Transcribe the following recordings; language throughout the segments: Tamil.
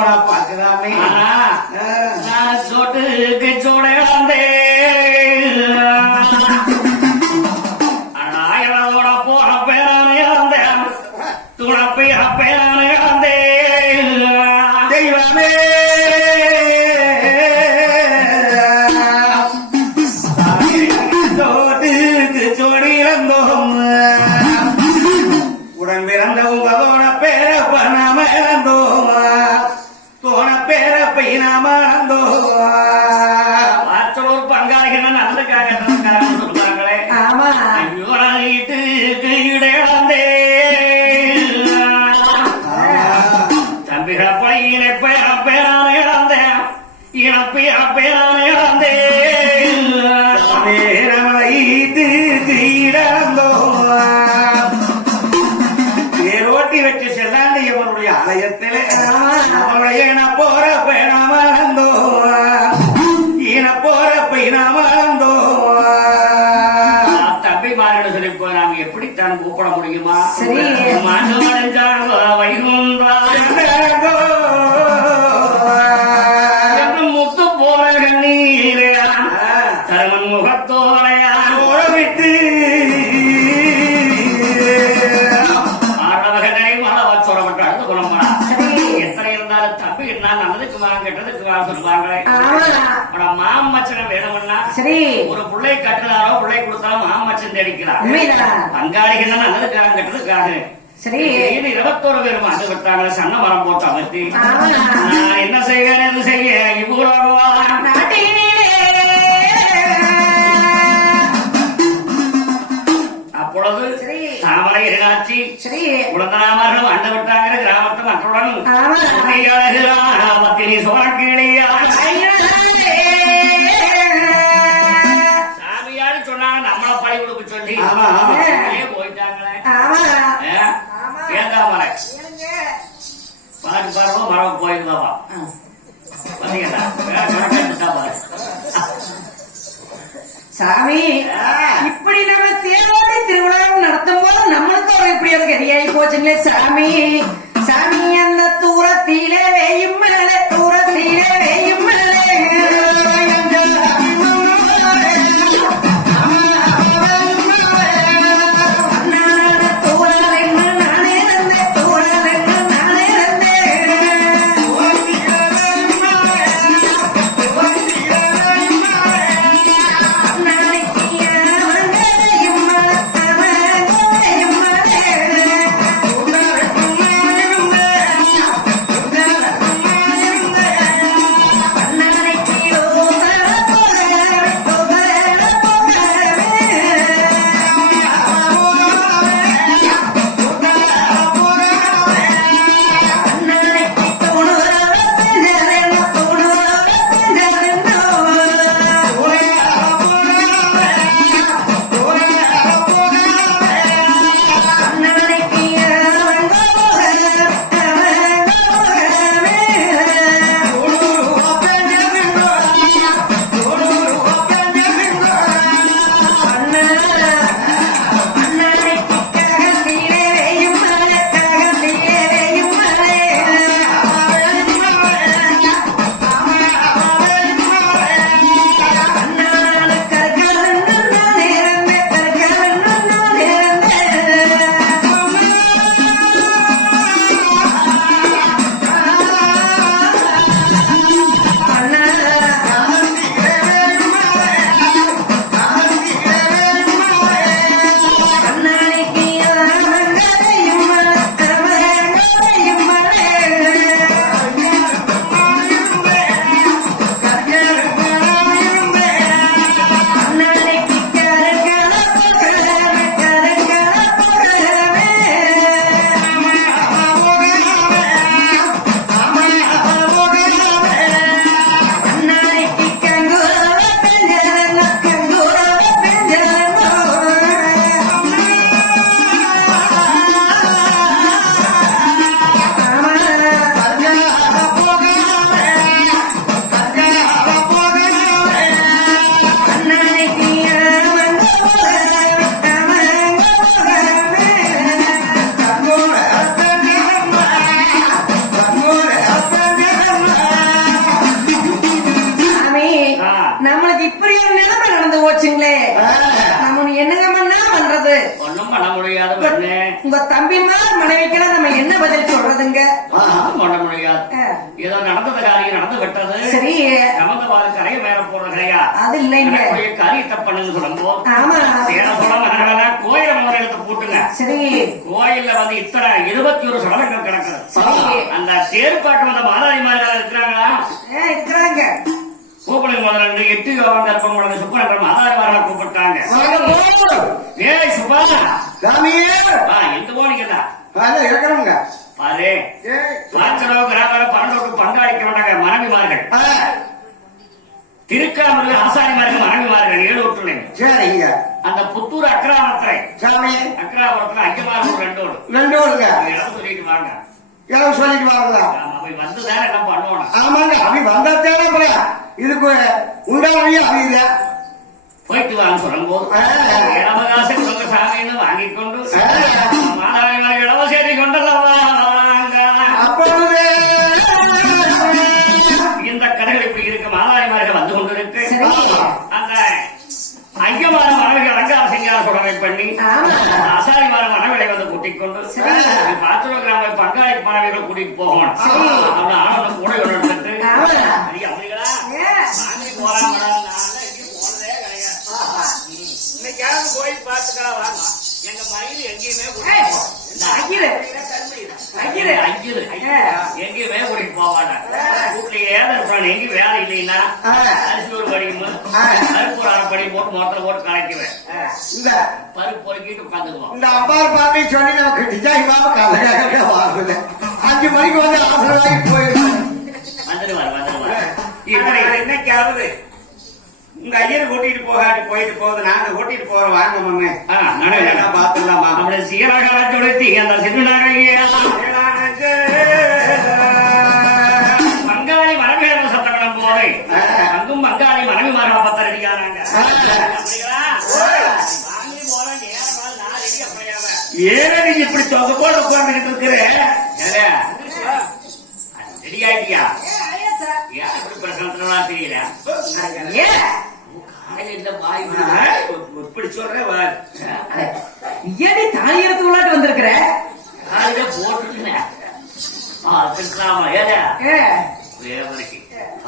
போனா பாக்கலாமே. நான் சோட்டுக்கு சோட வந்தே அண்ணாயோட போற பேரானே வந்தேன் துணப்பை அப்பேரானே வந்தே தெய்வமே சோட்டுக்கு சோடி இழந்தோம் உடன் பிறந்த உங்களோட பேரப்ப நாம இழந்தோம் தோண பேரப்பை நாம இழந்தோம். ஒரு பங்காளிகள் நல்லதுக்காக சொல்றாங்களே. ஆமா வீட்டுக்கு இடையளந்தே தம்பிகளை போல இணைப்ப பேரான இழந்தேன் இனப்பி அப்பேரான இழந்தே ஓட்டி வச்சு செல்லாண்டி அவனுடைய ஆலயத்திலே அவளைய போற பேணாம வந்தோ ஈன போற பையனாம வந்தோ. தம்பி மாறிட சொல்லி போய் நாங்க எப்படித்தான் கூப்பிட முடியுமா? சரி மனு அடைஞ்சால் வைகுந்தா முத்து போற கண்ணீரே தருமன் முகத்தோடையா விட்டு ஆடவகனை மாணவ சோழப்பட்டு அடுத்து குணம்பா எத்தனை இருந்தாலும் தம்பி என்ன நல்லதுக்கு கெட்டதுக்கு சொல்லுவாங்களே. மாமச்சனம் வேணும்னா சரி ஒரு பிள்ளை கட்டுனாரோ பிள்ளை கொடுத்தாலும் மாமச்சன் தேடிக்கிறார். பங்காளிகள் நல்லதுக்காக கெட்டதுக்காக சரி 21 பேரும் அது விட்டாங்க சன்ன மரம் போட்டு அமர்த்தி நான் என்ன செய்வேன் எது செய்ய இவ்வளவு அப்பொழுது தாமரை இரணாச்சி குழந்தனாமர்களும் அண்ட விட்டாங்கிற கிராமத்து மக்களுடன் பத்தினி சோழக்கிளியா சாமியாரு சொன்னாங்க நம்மள பழி கொடுக்க சொல்லி போயிட்டாங்களே. ஏந்தா மலை பாட்டு பாடுவோம் மரம் போயிருந்தாவா பாத்தீங்களா சாமி இப்படி நம்ம தேவோட திருவிழா நடத்தும் போது நம்மளுக்கு ஒரு இப்படி ஒரு கதியாகி போச்சுங்களே சாமி. சாமி அந்த தூரத்திலே வேயும் மேலே தூரத்திலே வேயும் மேலே போச்சுங்களே. நம்ம என்னங்க பண்றது? ஒண்ணும் பண்ண முடியாது பெண்ணே. உங்க தம்பிமார் மனைவிக்கெல்லாம் நம்ம என்ன பதில் சொல்றதுங்க? பண்ண முடியாது. ஏதோ நடந்தது காரியம் நடந்து விட்டது. சரி, நமது கரையை மேல போற கரையா அது இல்லைங்க. காரியத்தை பண்ணுன்னு சொல்லும்போது ஆமா கோயில முதல் எடுத்து போட்டுங்க. சரி, கோயில்ல வந்து இத்தனை 21 சடலங்கள் கிடக்குது. அந்த தேர்ப்பாட்டு வந்த மாதாரி மாதிரி இருக்கிறாங்களா? இருக்கிறாங்க. கூப்பிடுங்க முதல்ல 8 யோகம் கற்பம் குழந்தை சுப்பரன்ற மாதாரி மாதிரி கூப்பிட்டாங்க. ஏய் சுப்பா எந்த போனீங்கடா? இருக்கிறோங்க பாரு பாச்சரோ கிராம பன்னெண்டு பங்காளிக்க மாட்டாங்க மனைவிமார்கள். திருக்காமூர் ஆசாரிமார்கள் மனைவிமார்கள் 7 விட்டுருங்க. சரிங்க. அந்த புத்தூர் அக்ராமத்தை அக்ராபுரத்துல ஐயமார் 2 இடம் சொல்லிட்டு வாங்க. இடம் சொல்லிட்டு வாங்களா? அவை வந்துதான் என்ன பண்ணுவோம். ஆமாங்க, அவை வந்தாத்தே இதுக்கு உண்டாவியா அப்படிங்க. போயிட்டு வாங்க சொல்லும் போது இடவகாசம் கொடுங்க சாமின்னு வாங்கிக் கொண்டு மாதாவிகள் இடவசேரி கொண்டல்லவா அப்பொழுது இந்த கடைகள் இப்படி இருக்கு. மாதாவிமார்கள் வந்து கொண்டிருக்கு. அந்த ஐயமான மனைவிகள் அலங்கார சிங்கார சுடமை பண்ணி அசாரிமான மனைவிகளை வந்து கூட்டிக் கொண்டு பாத்திர கிராம பங்காளி மனைவிகள் கூட்டிட்டு போகணும். ஆனந்த கூட எடுத்து அப்படிங்களா போறாங்க. இன்னைக்காவது போய் பாத்துக்கலாம் வாங்க. எங்க மயில் எங்கேயுமே எங்கேயுமே கூட்டிட்டு போக மாட்டேன். வீட்டுல ஏதா இருப்பான். எங்கேயும் வேலை இல்லைன்னா அரிசி ஒரு படியும் பருப்பு ஒரு 1/2 படி போட்டு மொத்தம் போட்டு கலக்குவேன். பருப்பு பொறுக்கிட்டு உட்காந்துக்குவோம். இந்த அப்பார் பாப்பி சொல்லி நமக்கு டிஜாய் பாப்பா கதையாக வாங்குது. 5 மணிக்கு வந்து ஆசீர்வாதி போயிடும். வந்துடுவார். என்னைக்காவது உங்க ஐயரை கூட்டிட்டு போயிட்டு போகுது. நாங்க கூட்டிட்டு போறோம் வாங்க மம்மே. பாத்துலாம் அப்படி சீரகாச்சுடுத்தி அந்த பங்காளி மனைவிகள் சத்தமிடும் போது அங்கும் பங்காளி மனைவிமார்கள் பத்தடிக்கிறாங்க. ஏற நீங்க இப்படி தொகை போட்டு உட்கார்ந்துகிட்டு இருக்கிறேன். ரெடி ஆயிட்டியா? பிரசனத்துல தெரியல. இப்படி சொல்றேன். ஏடி தாலி எடுத்து விளையாட்டு வந்திருக்கிற? காலையில போட்டுருக்கேன்.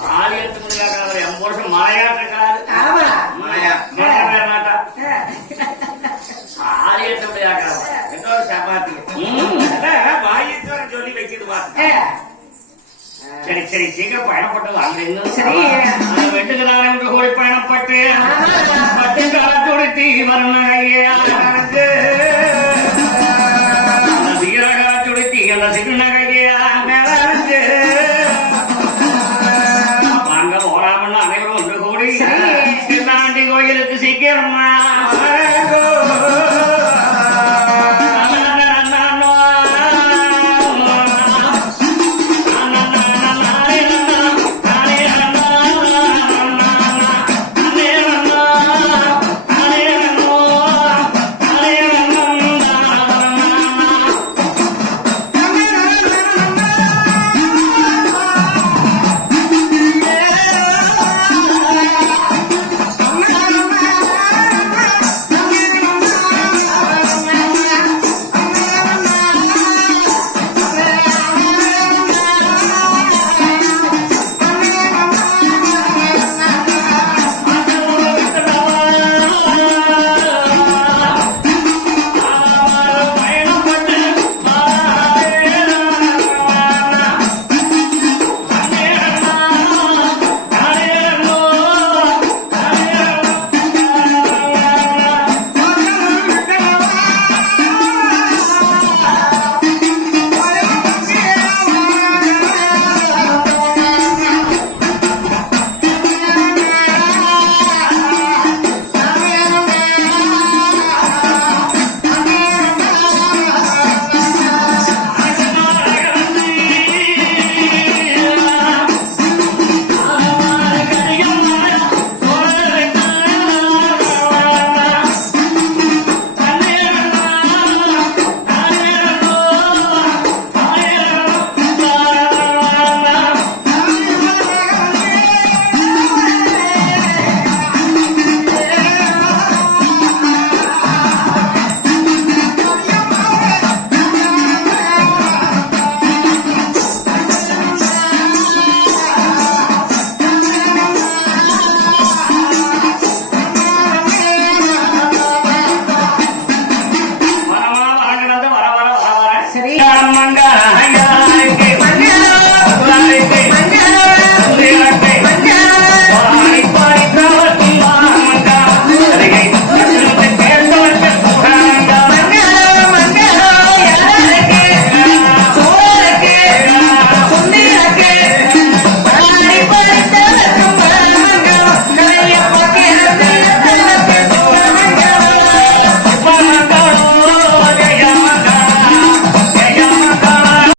காலி எடுத்து 80 வருஷம் மலையாட்டுக்காரு. மாட்டா காலி எடுத்து முடியாக்காரு. இன்னொரு சப்பாத்தி வாயித்தோரம் சொல்லி வைக்கிது. சரி சரி சீக்கிரம் பயணப்பட்டு வாங்க. சரி வெட்டுக்கிறார் என்று கூடி பயணப்பட்டு பட்டுக்காச்சுடி வரணும். வீரகாச்சுடி அந்த சிறுநகை